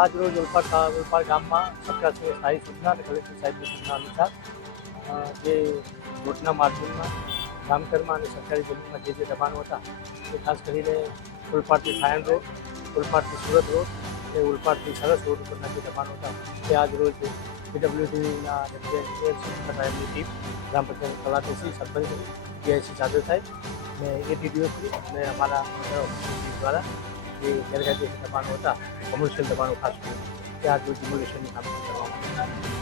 આજ રોજ ઉલપાડ ગામમાં સરકારશ્રીએ સ્થાયી સૂચના અને કલેક્ટર સાહેબની સૂચના અનુસાર જે રોડના માર્જિનમાં ગામઘરમાં અને સરકારી જમીનમાં જે દબાણો હતા એ ખાસ કરીને ઉલપાડથી સાયણ રોડ, ઉલપાડથી સુરત રોડ અને ઉલપાડથી સરસ રોડ ઉપરના જે દબાણો હતા તે આજ રોજ પીડબ્લ્યુડીના સાહેબની ટીમ ગ્રામ પંચાયત તલાટીશ્રી સરપંચ પીઆઈસી જાદવ સાહેબ અને એડીડીઓશ્રી અને અમારા દ્વારા જે ગેરકાયદેસર દબાણો હતા, કોમર્શિયલ દબાણો ખાસ કરીને ત્યાં જ ડિમોલિશનની કામગીરી કરવામાં આવી.